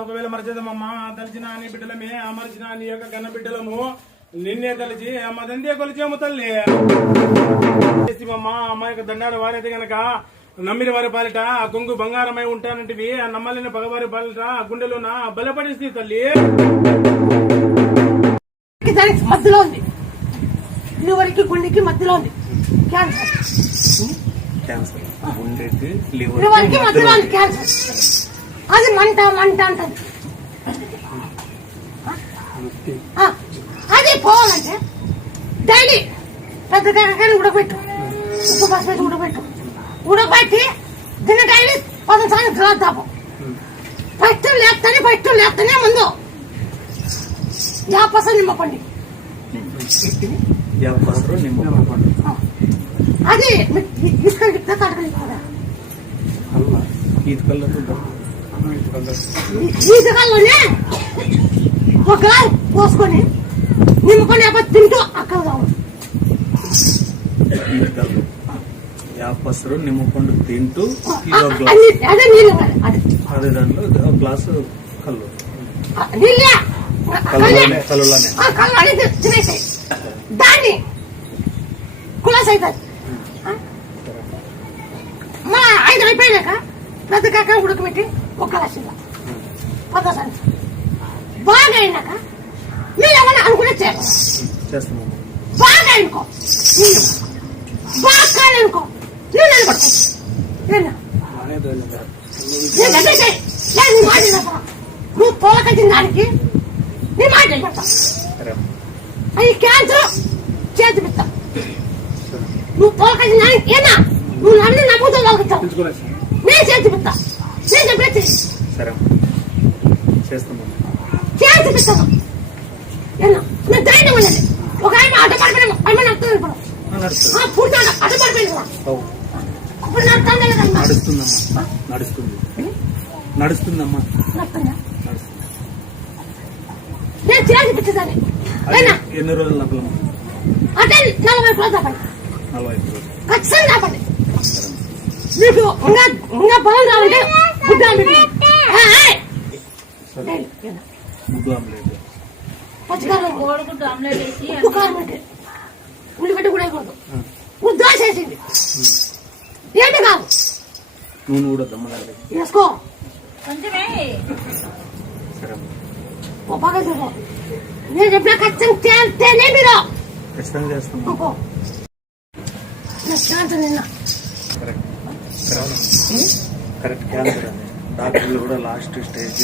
ఒకవేళ మరచేదమ్మా తలిచిన నీ బిడ్డలమే అమర్చిన నీ యొక్క కన్న బిడ్డలము నిన్నే తలిచి అమ్మదందే కొలిచేము తల్లి అమ్మ యొక్క దండాలు వారైతే గనక నమ్మిన వారి పాలిట ఆ కొంగు బంగారమై ఉంటానంటివి ఆ నమ్మలిన పగవారి పాలిట ఆ గుండెలోన బలపడిస్తే తల్లి మధ్యలో ఉంది లివర్కి గుండెకి మధ్యలో ఉంది లివర్కి మధ్యలో ఉంది క్యాన్సర్ అది మంట మంట అంటది అది పోవాలంటే డైలీ పెద్ద కాయలు ఉడకబెట్టు ఉప్పు పసుపు పెట్టి ఉడకబెట్టి తిన్న డైలీ 10 సార్లు గ్లాస్ తాపు ఫస్ట్ లేపుతానే ముందు 50% నిమ్మపండి అది ఇసుకలు తడకలి కదా ఈతకల్లోనే ఒక గ్లాస్ పోసుకొని నిమ్మపండి తింటూ అక్కడ కావాలి యాపసరు నిమ్మపండు తింటూ అదే నీళ్ళు అదే దాంట్లో గ్లాసు కళ్ళు తినేసాయి దాన్ని కులాస్ అవుతుంది మా 5 అయిపోయినాక పెద్ద కాక ఉడకబెట్టి ఒక గ్లాస్ పదసారి బాగా అయినాక మీరు ఏమన్నా అనుకునే చేస్తాము బాగా అనుకో బాగా కాదనుకో నేను అనుకుంటా నువ్వు తోలకొచ్చిన దానికి నీ మాట పెడతా అది క్యాన్సర్ చేతి పెడతా నువ్వు తోలకొచ్చిన దానికి ఏనా నువ్వు నన్ను నమ్ముతూ తోలకొచ్చావు నేను చేతి పెడతా నేను చెప్పి చేతి పెడతాను ఏనా నేను ధైర్యం ఉన్నది ఒక ఆయన అడ్డ పడిపోయినా ఆయన నడుతుంది ఇప్పుడు పూర్తి అడ్డ పడిపోయింది ఇప్పుడు నడుస్తుందమ్మా నేను చేసి పెట్టేదాన్ని ఎన్ని రోజులు అంటే 40 రోజులు తప్పండి 45 రోజులు ఖచ్చితంగా తప్పండి మీకు ఇంకా బలం కావాలంటే గుడ్డ ముగ్గు ఆమ్లెట్ పచ్చికారం ఉప్పు కారం ఉల్లిగడ్డ కూడా వేయకూడదు ఉద్దాస వేసింది ఏంటి కాదు నూనె కూడా దమ్మ వేసుకో బాగా చూసుకో నేను చెప్పిన ఖచ్చితంగా చేస్తేనే మీరు ఖచ్చితంగా చేస్తాము నిన్న కరెక్ట్ క్యాన్సర్ డాక్టర్లు కూడా లాస్ట్ స్టేజ్